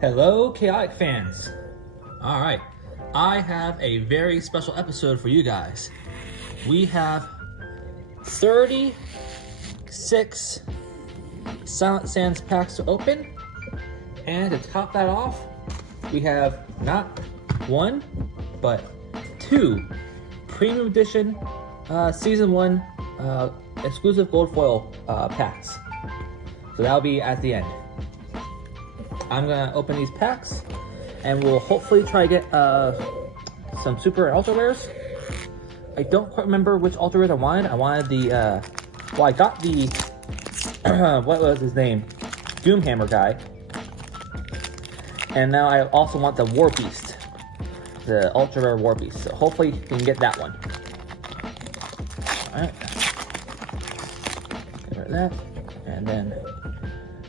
Hello, Chaotic fans. All right, I have a very special episode for you guys. We have 36 Silent Sands packs to open, and to top that off, we have not one, but two Premium Edition Season 1 exclusive gold foil packs. So that'll be at the end. I'm gonna open these packs, and we'll hopefully try to get some super and ultra rares. I don't quite remember which ultra rares I wanted. I wanted the well, I got the what was his name, Doomhammer guy, and now I also want the War Beast, the ultra rare War Beast. So hopefully we can get that one. All right, get rid of that, and then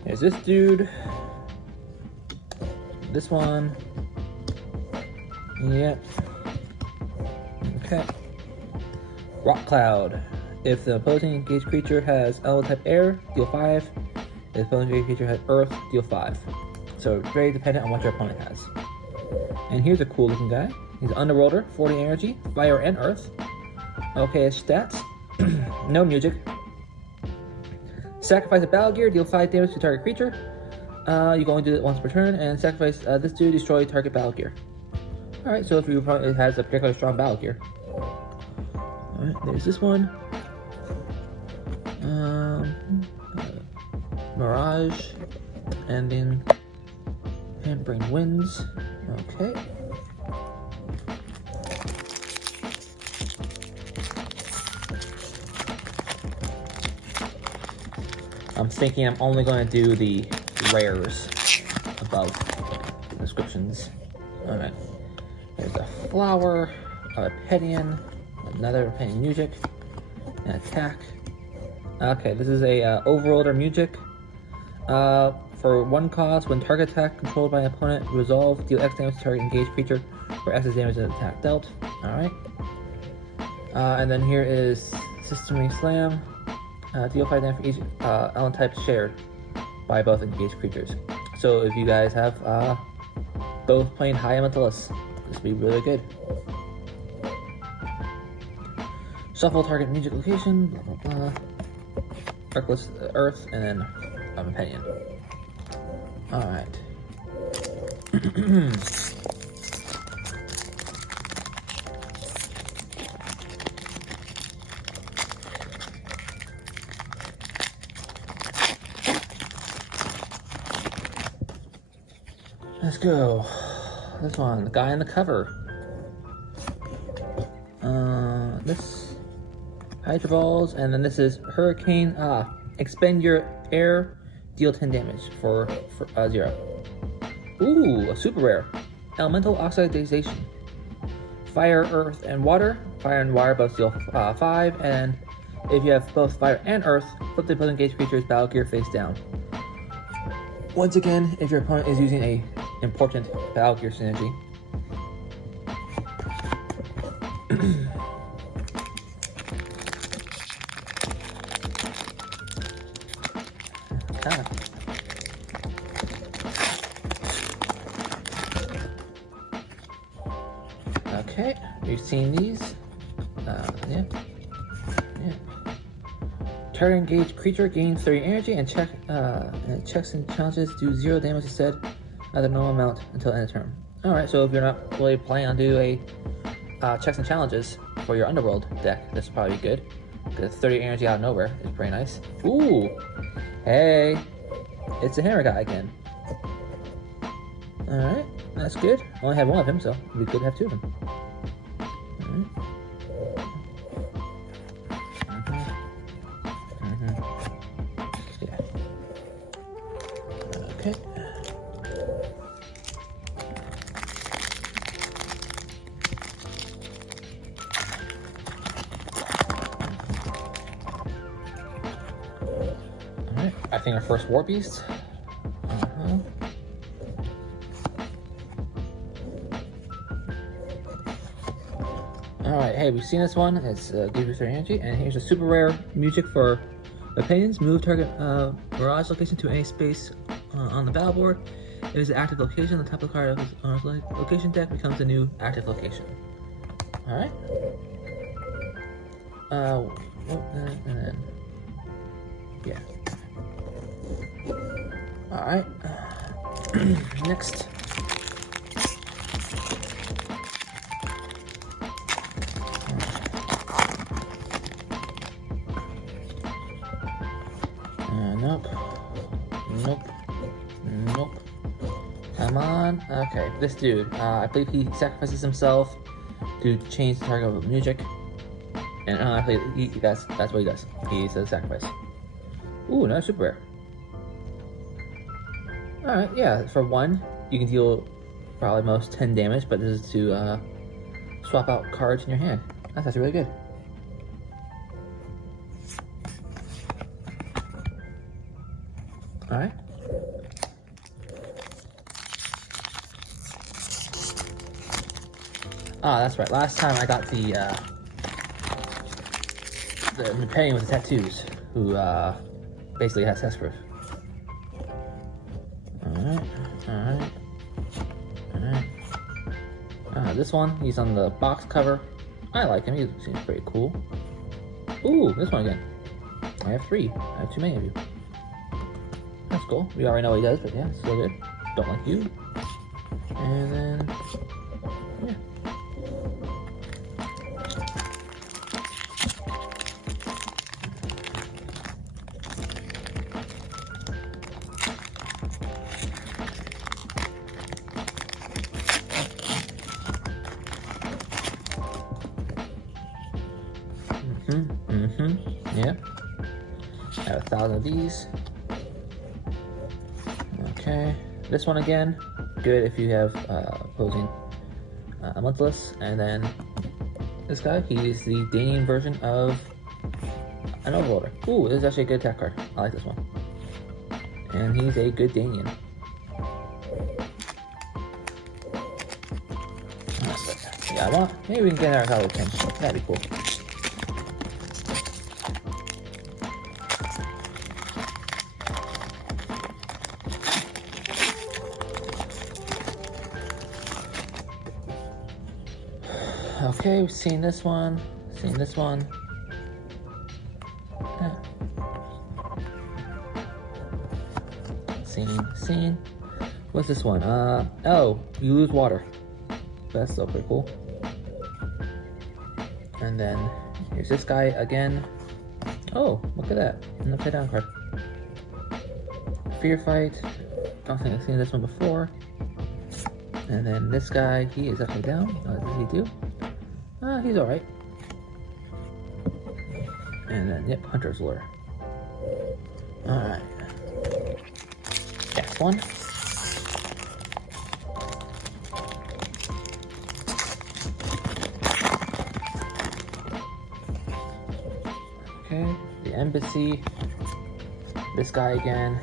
there's this dude. This one. Yep. Okay. Rock Cloud. If the opposing engaged creature has element type air, deal 5. If the opposing engaged creature has earth, deal 5. So it's very dependent on what your opponent has. And here's a cool looking guy. He's an Underworlder, 40 energy, fire and earth. Okay, his stats. No music. Sacrifice a battle gear, deal 5 damage to target creature. You can only do it once per turn, and sacrifice this to destroy target battle gear. Alright, so if your opponent has a particularly strong battle gear. Alright, there's this one. Mirage. And then Hammering Winds. Okay. I'm thinking I'm only going to do the rares above the descriptions. Alright. There's a flower, a Pedian, another Pedian Music, and attack. Okay, this is a Overworlder Music. For one cost, when target attack controlled by an opponent, resolve, deal X damage to target engaged creature, for X damage to attack dealt. Alright. And then here is System Slam. Deal 5 damage for each element type shared by both engaged creatures. So if you guys have both playing high elementalists, this will be really good. Shuffle target music location, blah blah blah. Reckless earth, and then Pedian. Alright. Let's go. This one, the guy on the cover. This Hydra Balls, and then this is Hurricane. Expend your air, deal 10 damage for 0. Ooh, a super rare. Elemental Oxidization. Fire, earth, and water. Fire and water both deal 5, and if you have both fire and earth, flip the opposing engaged creature's battle gear face down. Once again, if your opponent is using a important battle gear synergy. Okay, we've seen these. Yeah. Target engaged creature gains 30 energy and checks and challenges do 0 damage instead of the normal amount until end of turn. Alright, so if you're not really planning on doing a checks and challenges for your Underworld deck, this will probably be good. Because 30 energy out of nowhere is pretty nice. Ooh! Hey! It's a hammer guy again. Alright, that's good. I only have one of him, so it'd be good to have 2 of them. Okay. Alright, I think our first War Beast. Alright, hey, we've seen this one. It's gives you 30 energy, and here's a super rare music for Opinions. Move target Mirage location to any space on the battlefield. If it's an active location, the top of the card of his owner's location deck becomes a new active location. Alright. And then yeah. Alright. Next. Nope. Nope. Nope. Come on. Okay, this dude. I believe he sacrifices himself to change the target of music. And actually, that's what he does. He's a sacrifice. Ooh, another super rare. Alright, yeah, for 1, you can deal probably most 10 damage, but this is to swap out cards in your hand. That's actually really good. Alright. Ah, that's right. Last time I got the penny with the tattoos, who basically has hexproof. Alright. This one, he's on the box cover. I like him, he seems pretty cool. Ooh, this one again. I have 3. I have too many of you. That's cool. We already know what he does, but yeah, still good. Don't like you. And then, yeah. Yeah. I have 1,000 of these. Okay. This one again, good if you have opposing Amuntulus. And then this guy, he's the Danian version of an Overloader. Ooh, this is actually a good attack card. I like this one. And he's a good Danian. Yeah, maybe we can get our Hollow King. That'd be cool. Okay, we've seen this one. Seen this one. Yeah. Seen. What's this one? Oh, you lose water. That's still pretty cool. And then here's this guy again. Oh, look at that. An upside down card. Fear Fight. Don't think I've seen this one before. And then this guy, he is upside down. What does he do? He's alright. And then, yep, Hunter's Lure. Alright. Next one. Okay, the Embassy. This guy again.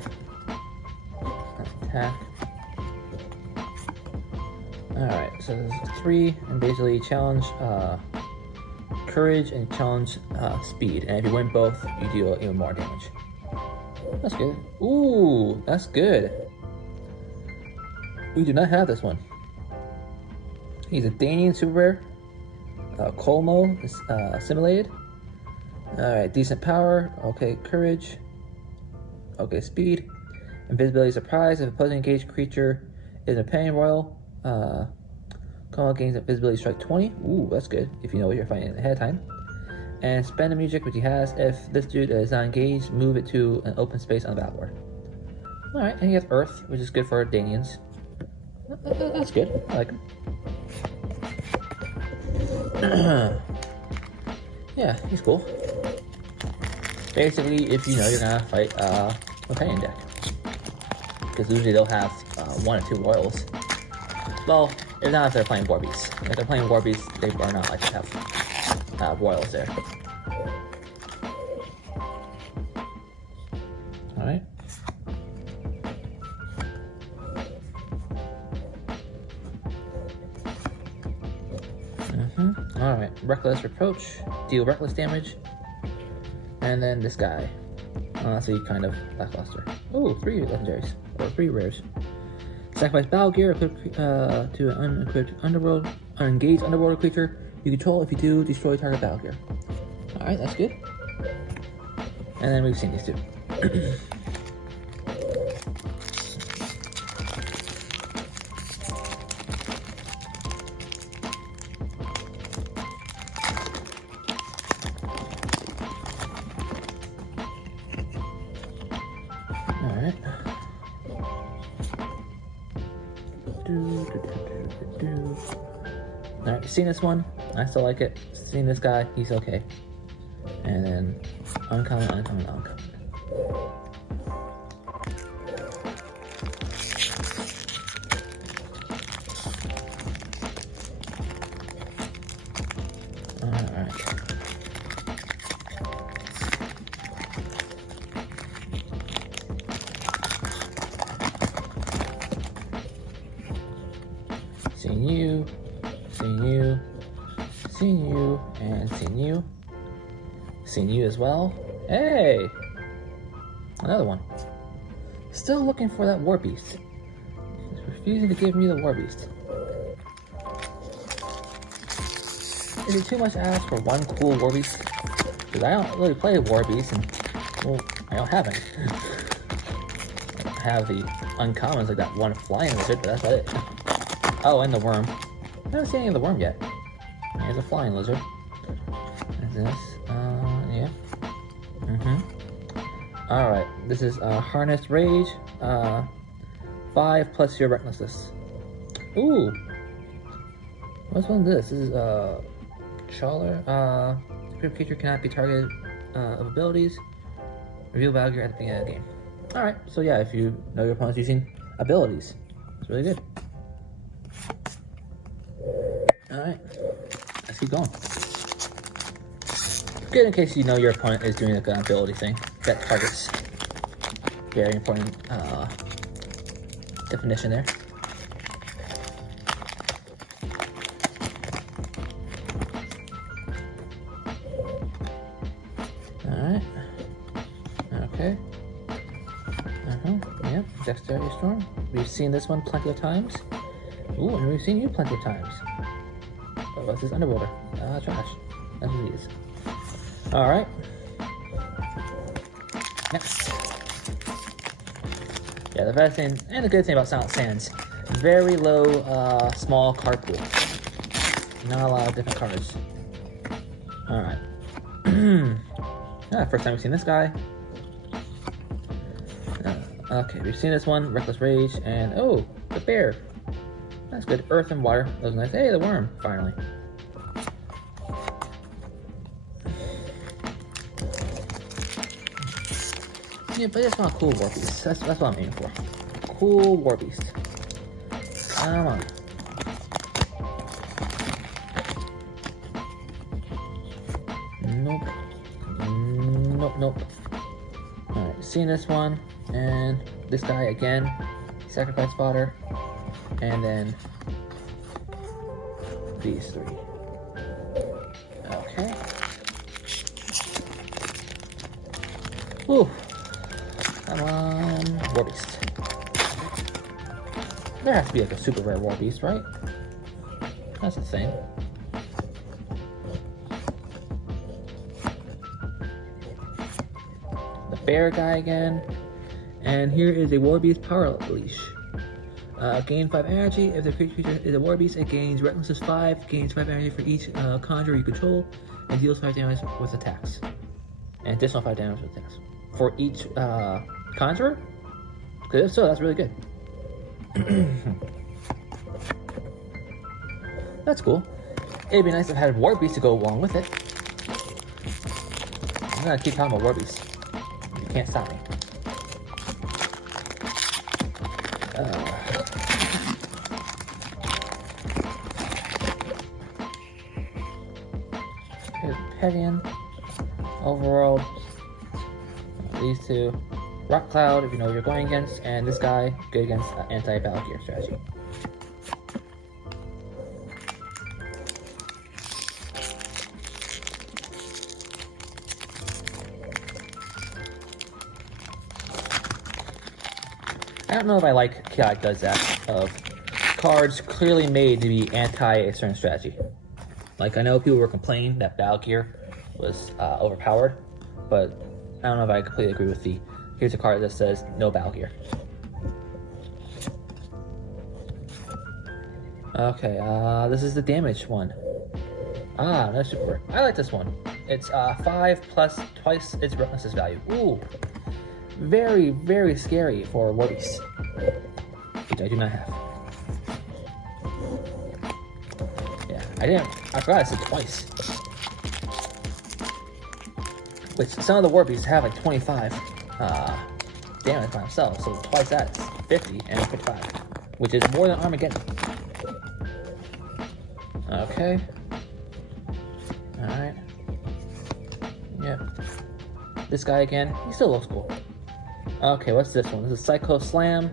Attack. Alright, so there's 3, and basically challenge courage and challenge speed. And if you win both, you deal even more damage. That's good. Ooh, that's good. We do not have this one. He's a Danian super rare. Colmo is assimilated. Alright, decent power. Okay, courage. Okay, speed. Invisibility surprise. If opposing engaged creature is a Penny Royal, Colmo gains invisibility strike 20. Ooh, that's good if you know what you're fighting ahead of time. And spend the music, which he has. If this dude is not engaged, move it to an open space on the battlefield. Alright, and he has Earth, which is good for Danians. That's good. I like him. Yeah, he's cool. Basically, if you know you're gonna fight a companion deck. Because usually they'll have 1 or 2 Royals. Well, if not if they're playing War Beasts. If they're playing War Beasts, they are not like to have Royals there. Alright. Alright, Reckless Reproach, deal reckless damage. And then this guy. Honestly, kind of lackluster. Oh, 3 legendaries, or 3 rares. Sacrifice battle gear equipped to an unengaged underworld creature you control. If you do, destroy target battle gear. Alright, that's good. And then we've seen these two. Alright. Alright, you've seen this one. I still like it. Seen this guy, he's okay. And then uncommon. Alright. Seen you, and seen you. Seen you as well. Hey! Another one. Still looking for that War Beast. He's refusing to give me the War Beast. Is it too much to ask for one cool War Beast? Because I don't really play War Beast, and, well, I don't have any. I don't have the uncommons like that one flying lizard, but that's about it. Oh, and the worm. I haven't seen any of the worm yet. There's a flying lizard. Is this? Yeah. Alright, this is Harnessed Rage. 5 plus your recklessness. Ooh! What's one of this? This is Chawler. Equipped creature cannot be targeted of abilities. Reveal value at the beginning of the game. Alright, so yeah, if you know your opponent's using abilities, it's really good. Alright, let's keep going. Good in case you know your opponent is doing like an ability thing that targets. Very important definition there. Alright. Okay. Yep, Dexterity Storm. We've seen this one plenty of times. Ooh, and we've seen you plenty of times. Oh, what's this Underworlder? Trash. That's what he is. Alright. Next. Yeah, the best thing and the good thing about Silent Sands, very low, small card pool. Not a lot of different cards. Alright. First time we've seen this guy. Okay, we've seen this one, Reckless Rage, and oh, the bear. That's good. Earth and water. That was nice. Hey, the worm, finally. Yeah, but it's not a cool War Beast. That's what I'm aiming for. Cool War Beast. Come on. Nope. Alright, seen this one. And this guy again. Sacrifice fodder. And then these three. Okay. Whew. Come on, War Beast. There has to be like a super rare War Beast, right? That's a thing. The bear guy again. And here is a War Beast Power Leash. Gain 5 energy. If the creature is a War Beast, it gains Recklessness 5, gains 5 energy for each conjurer you control, and deals 5 damage with attacks. And additional 5 damage with attacks. For each conjurer? Because if so, that's really good. That's cool. It'd be nice if I had War Beast to go along with it. I'm gonna keep talking about War Beast. You can't stop me. Here's Pedion. Overworld. These two. Rock Cloud, if you know what you're going against, and this guy, good against anti-battle gear strategy. I don't know if I like Chaotic does that, of cards clearly made to be anti a certain strategy. Like, I know people were complaining that Battle Gear was overpowered, but I don't know if I completely agree with the, here's a card that says no Battle Gear. Okay, this is the damage one. Ah, no super. I like this one. It's 5 plus twice its recklessness value. Ooh, very, very scary for Warbeast, which I do not have. Yeah, I forgot I said twice. Which some of the Warbeasts have like 25 damage by themselves, so twice that is 50 and 55, which is more than Armageddon. Okay. Alright. Yep. This guy again, he still looks cool. Okay, what's this one? This is Psycho Slam.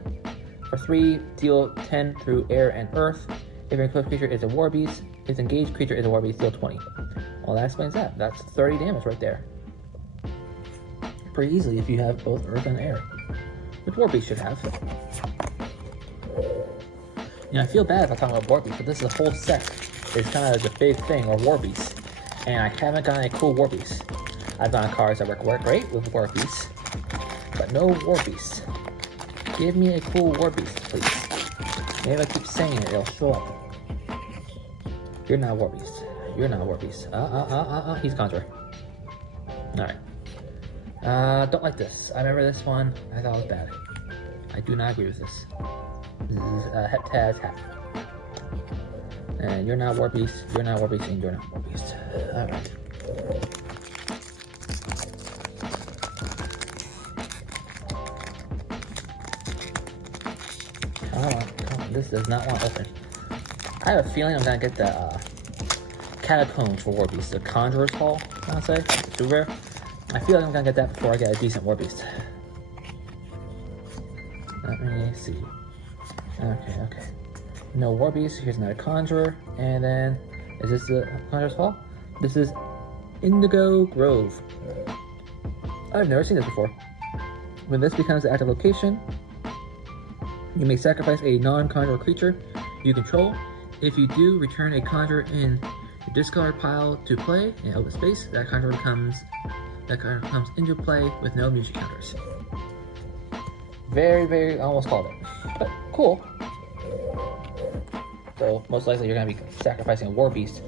For 3, deal 10 through air and earth. If your enclosed creature is a Warbeast, its engaged creature is a Warbeast, deal 20. Well, that explains that. That's 30 damage right there. Pretty easily if you have both earth and air, which Warbeast should have. You know, I feel bad if I'm talking about Warbeast, but this is a whole set. It's kind of the big thing, or Warbeast, and I haven't gotten a cool Warbeast. I've gotten cards that work great with Warbeast, but no Warbeast. Give me a cool Warbeast, please. Maybe I keep saying it, it'll show up. You're not a Warbeast. You're not a Warbeast. He's Conjurer. Alright. Don't like this. I remember this one. I thought it was bad. I do not agree with this. This is Heptaz Hap. And you're not Warbeast. You're not Warbeast, and you're not Warbeast. Alright. Come on. This does not want to open. I have a feeling I'm gonna get the Catacombs for Warbeast. The Conjurer's Hall, I wanna say. It's too rare. I feel like I'm gonna get that before I get a decent Warbeast. Let me see. Okay. No Warbeast. Here's another Conjurer. And then, is this the Conjurer's Hall? This is Indigo Grove. I've never seen this before. When this becomes the active location, you may sacrifice a non-conjurer creature you control. If you do, return a conjurer in your discard pile to play in open space. That conjurer comes into play with no music counters. Very, very, almost called it. But cool. So most likely you're going to be sacrificing a Warbeast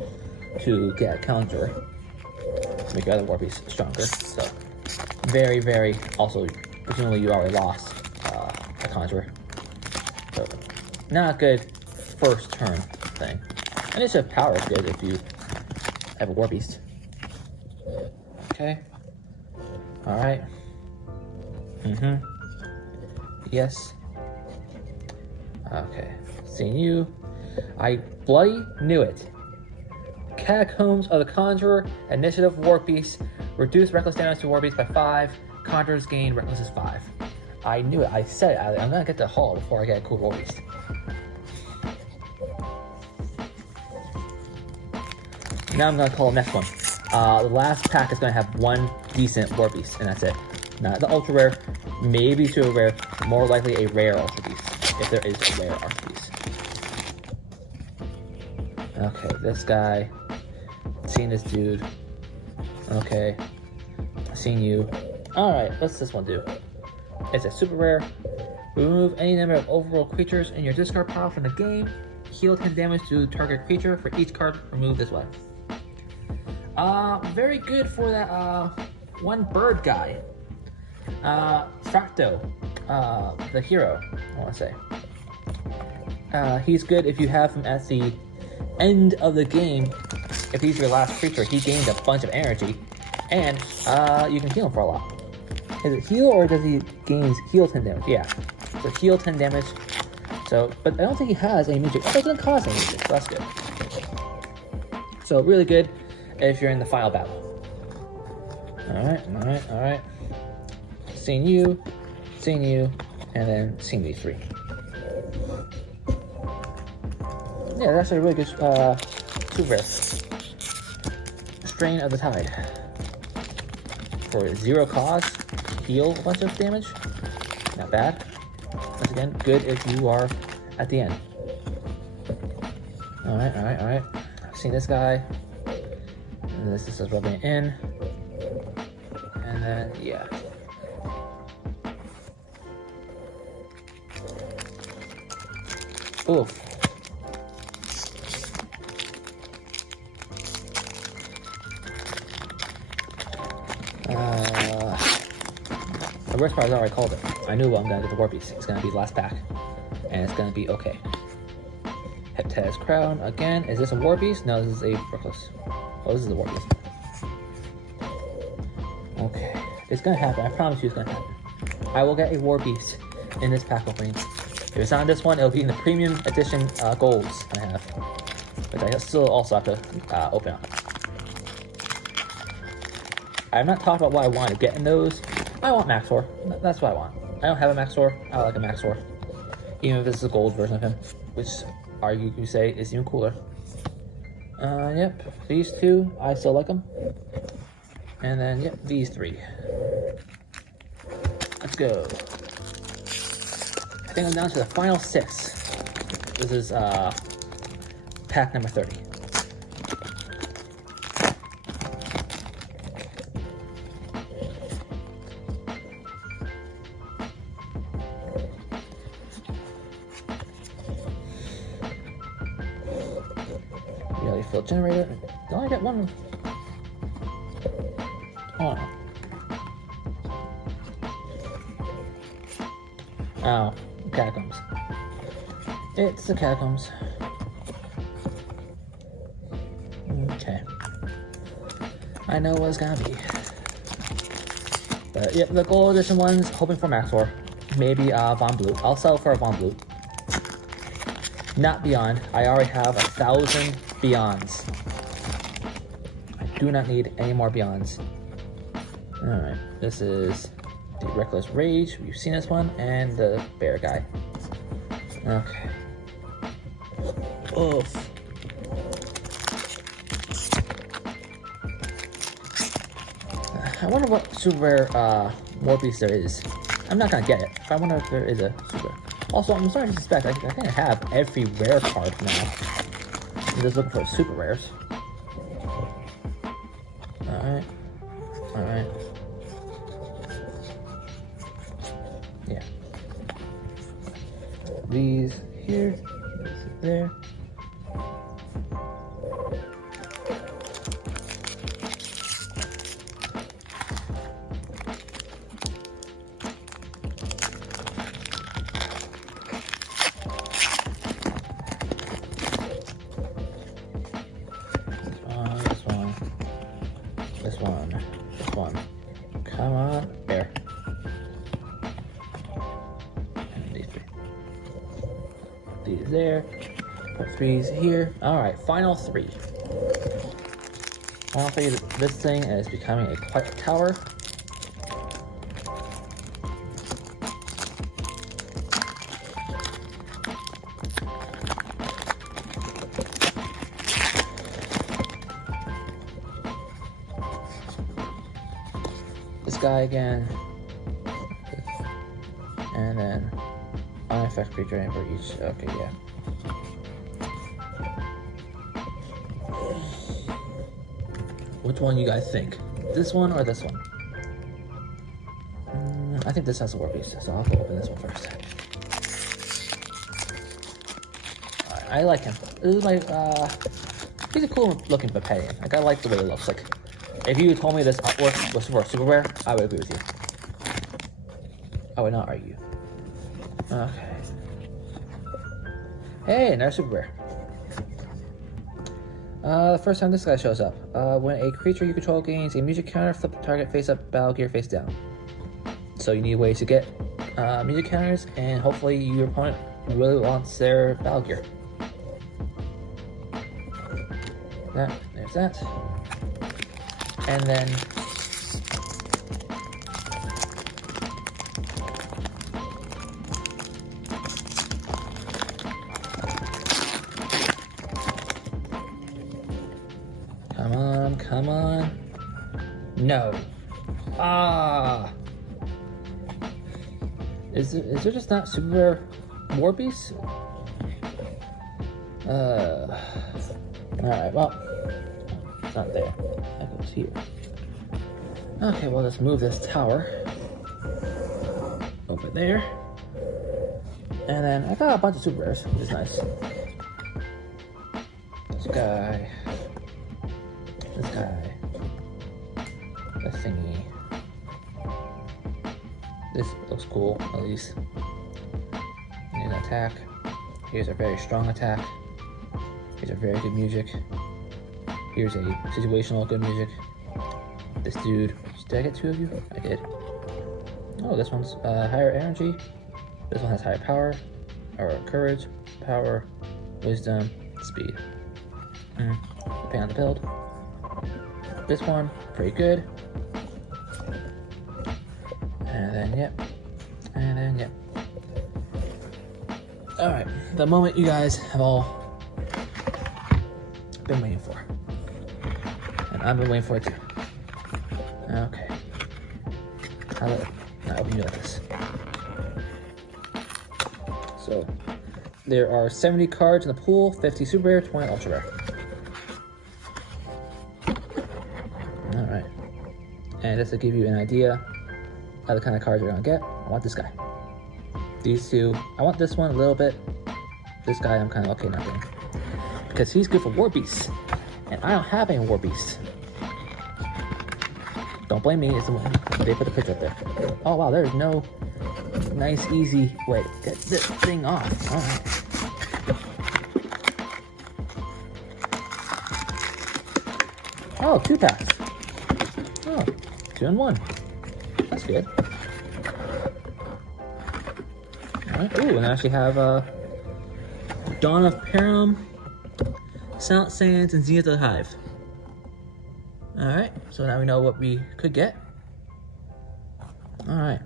to get a Conjurer to make your other Warbeast stronger. So very, very, also presumably you already lost a Conjurer. So not a good first turn thing. Initiative power is good if you have a Warbeast. Okay. Alright. Yes. Okay. Seeing you. I bloody knew it. Catacombs of the Conjurer, Initiative Warbeast, reduce reckless damage to Warbeast by 5, Conjurers gain recklessness 5. I knew it, I said it, I'm gonna get the Hall before I get a cool Warbeast. Now I'm gonna call the next one. The last pack is gonna have one decent Warbeast, and that's it. Not the ultra rare, maybe super rare, more likely a rare ultra beast, if there is a rare ultra beast. Okay, this guy. Seeing this dude. Okay. Seeing you. Alright, what's this one do? It's a super rare. Remove any number of overworld creatures in your discard pile from the game. Heal 10 damage to target creature for each card removed this way. Very good for that one bird guy. Fracto. The hero, I wanna say. He's good if you have him at the end of the game. If he's your last creature, he gains a bunch of energy, and you can heal him for a lot. Is it heal, or does he heal 10 damage? Yeah, so heal 10 damage. So, but I don't think he has any magic. It doesn't cost any magic, so that's good. So really good if you're in the final battle. Alright. Seeing you, and then seeing these 3. Yeah, that's a really good super rare. Strain of the Tide. For 0 cost, heal a bunch of damage. Not bad. Bunch of again, good if you are at the end. Alright. I've seen this guy. And this is rubbing it in. And then, yeah. Oof. The worst part is I already called it. I knew what I'm gonna get the Warpies. It's gonna be the last pack. And it's gonna be okay. Heptaz Crown again. Is this a Warpies? No, this is a Brookless. Oh, this is a Warpies. Okay. It's gonna happen. I promise you it's gonna happen. I will get a Warpies in this pack opening. If it's not this one, it'll be in the premium edition golds I have. But I still also have to open up. I've not talked about what I want to get in those. I want Maxor. That's what I want. I don't have a Maxor. I like a Maxor. Even if this is a gold version of him. Which, you could say, is even cooler. Yep. These two, I still like them. And then, yep, these three. Let's go. I think I'm down to the final 6. This is pack number 30. Reality field generator. Don't I get one? Oh no. Oh, catacombs. It's the catacombs. Okay. I know what it's gonna be. But yep, the gold edition ones, hoping for Maxor. Maybe Von Blue. I'll sell for a Von Blue. Not Beyond. I already have 1,000 Beyonds. I do not need any more Beyonds. Alright, this is the Reckless Rage. We've seen this one. And the bear guy. Okay. Oof. I wonder what super rare Warpies there is. I'm not gonna get it. I wonder if there is a super. Also, I'm sorry to suspect, I think I have every rare card now. I'm just looking for super rares. Alright. Alright. Yeah. These here. This there. This one. Come on, there. And these three. These there. Put 3s here. Alright, final 3. Final 3, this thing is becoming a quiet tower. This guy again, and then unaffected creature for each. Okay, yeah. Which one you guys think? This one or this one? I think this has a Warpies, so I'll have to open this one first. I like him. This is my he's a cool looking Papadian. Like I like the way it looks. Like if you told me this artwork was for super rare, I would agree with you. I would not argue. Okay. Hey, another super rare. The first time this guy shows up. When a creature you control gains a music counter, flip the target face up, battle gear face down. So you need ways to get music counters, and hopefully your opponent really wants their battle gear. There's that. And then come on. No. Is there just not super rare war beasts? Alright, well, it's not there. That goes here. Okay, well, let's move this tower over there. And then I got a bunch of super rares, which is nice. This guy. This guy. The thingy. This looks cool, at least. Here's an attack. Here's a very strong attack. Here's a very good music. Here's a situational good music. This dude. Did I get 2 of you? I did. Oh, this one's higher energy. This one has higher power, or courage, power, wisdom, speed. Depending on the build. This one, pretty good. And then, yep. And then, yep. Alright, the moment you guys have all been waiting for. And I've been waiting for it too. Okay. How about I open you like this? So, there are 70 cards in the pool, 50 super rare, 20 ultra rare. Alright. And just to give you an idea of the kind of cards you're gonna get, I want this guy. These two, I want this one a little bit. This guy I'm kind of okay not getting. Because he's good for war beasts. And I don't have any war beasts. Don't blame me, it's the one they put the picture up there. Oh wow, there's no nice, easy way to get this thing off. Alright. Oh, 2 packs. Oh, 2 in 1. That's good. Alright, ooh, and I actually have Dawn of Peril, Silent Sands, and Zenith of the Hive. Alright, so now we know what we could get. Alright.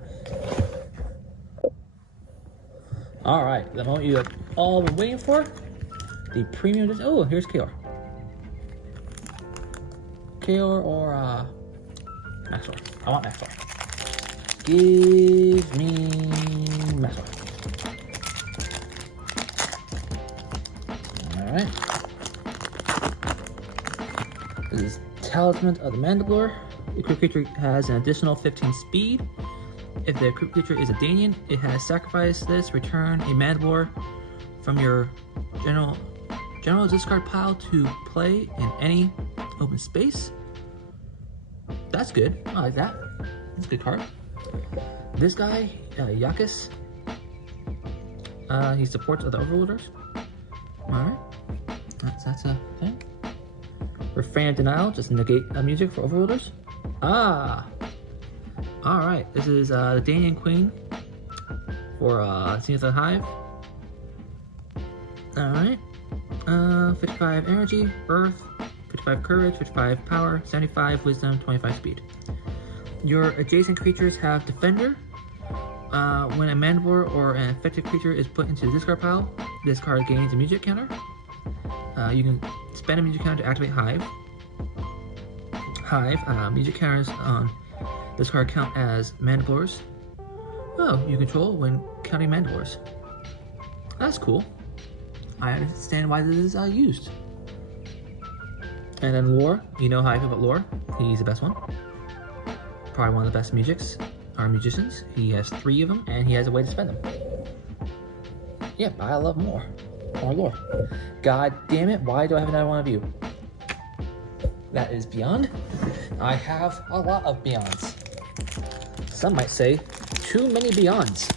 Alright, the moment you have all been waiting for. The premium, oh, here's Kaor. Kaor or Maxor. I want Maxor. Give me Maxor. Alright. This is Talisman of the Mandalore. The equipped creature has an additional 15 speed. If the equipped creature is a Dainian, it has sacrificed this, return a Mandalore from your general discard pile to play in any open space. That's good. I like that. That's a good card. This guy, Yakis, he supports other overloaders. Alright. That's a thing. Refrain of Denial, just negate music for overloaders. Ah! Alright, this is the Dainian Queen for Zenith of the Hive. Alright. 55 energy, earth, 55 courage, 55 power, 75 wisdom, 25 speed. Your adjacent creatures have Defender. When a Mandalore or an infected creature is put into the discard pile, this card gains a music counter. You can spend a music counter to activate Hive. Music counters on this card count as Mandalores. Oh, you control when counting Mandalores. That's cool. I understand why this is used. And then Lore, you know how I feel about Lore. He's the best one. Probably one of the best musicians. He has 3 of them, and he has a way to spend them. Yep, I love more Lore. God damn it, why do I have another one of you? That is Beyond. I have a lot of Beyonds. Some might say, too many Beyonds.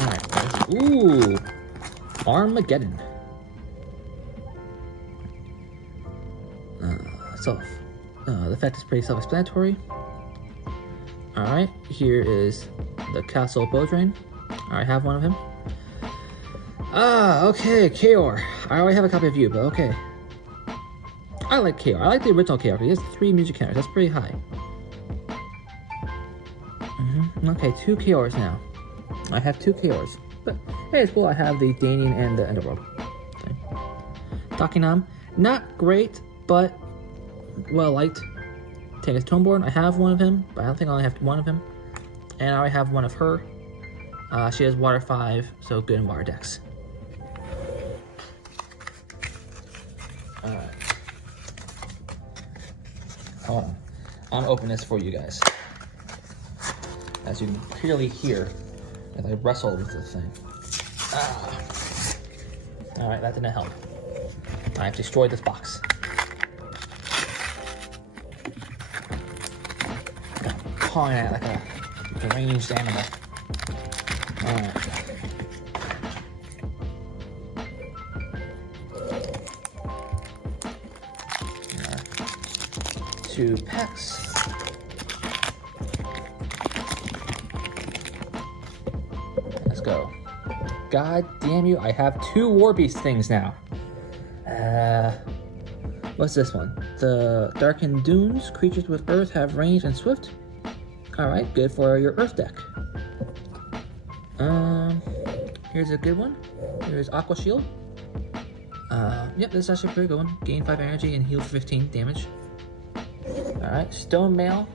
Alright, ooh, Armageddon. The effect is pretty self-explanatory. Alright, here is the Castle Bodrain. I have one of him. Okay, Kaor. I already have a copy of you, but okay. I like Kaor. I like the original Kaor. He has 3 music counters. That's pretty high. Okay, 2 Kaors now. I have 2 Kaors. But hey, it's cool. I have the Dainian and the Underworld. Okay. Takinam, not great, but well liked. Tangus Toneborn. I have one of him, but I don't think I only have one of him. And I already have one of her. She has Water 5, so good in Water Dex. Alright. Hold on. I'm gonna open this for you guys. As you can clearly hear as I wrestle with the thing. Alright, that didn't help. I've destroyed this box. Pawing at it like a deranged animal. Alright. 2 packs. Let's go. God damn you, I have 2 Warbeast things now. What's this one? The Darkened Dunes. Creatures with Earth have range and swift. Alright, good for your Earth deck. Here's a good one. Here's Aqua Shield. Yep, this is actually a pretty good one. Gain 5 energy and heal 15 damage. Alright, Stone Mail.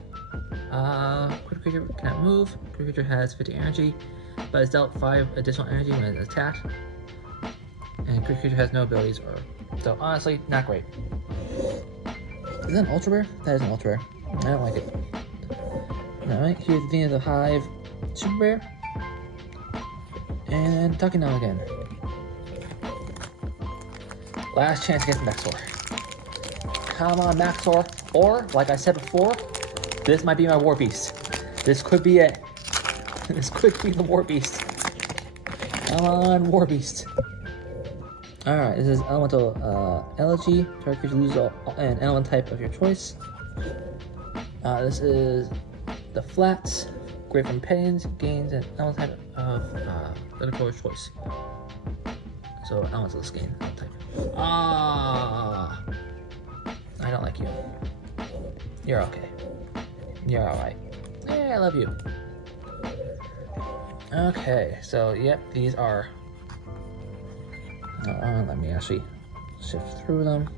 Crit creature cannot move. Crit creature has 50 energy, but is dealt 5 additional energy when it is attacked. And crit creature has no abilities, so honestly, not great. Is that an ultra rare? That is an ultra rare. I don't like it. Alright, here's the Venus of the Hive super rare. And Talking Now again. Last chance against Maxor. Come on, Maxor. Or, like I said before, this might be my Warbeast. This could be it. This could be the Warbeast. Come on, Warbeast. Alright, this is Elemental Elegy. Target creature loses an element type of your choice. This is the Flats. Great from Pens, gains an element type of the controller's choice. So, elements of this game, element type. I don't like you. You're okay. You're alright. Yeah, I love you. Okay, so yep, these are. Let me actually shift through them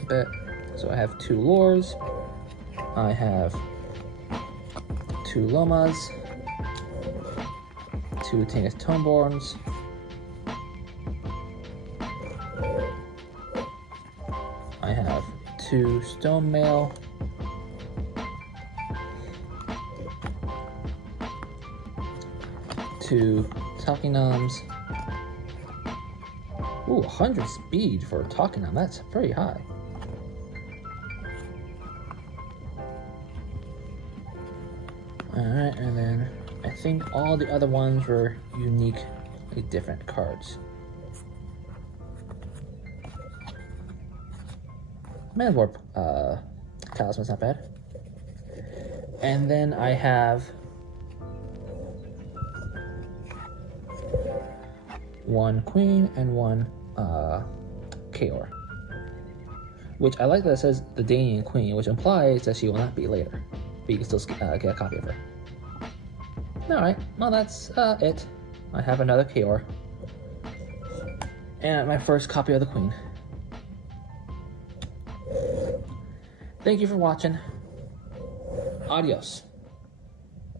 a bit. So I have 2 Lures. I have 2 Lomas. 2 Tangus Toneborns. I have 2 Stone Mail. 2 Talking Noms. Ooh, 100 speed for a Talking Nom. That's very high. Alright, and then I think all the other ones were uniquely different cards. Manwarp Talisman's not bad. And then I have 1 Queen and 1 Kaor. Which I like that it says the Danian Queen, which implies that she will not be later. But you can still get a copy of her. Alright, well that's it. I have another Kaor. And my first copy of the Queen. Thank you for watching. Adios.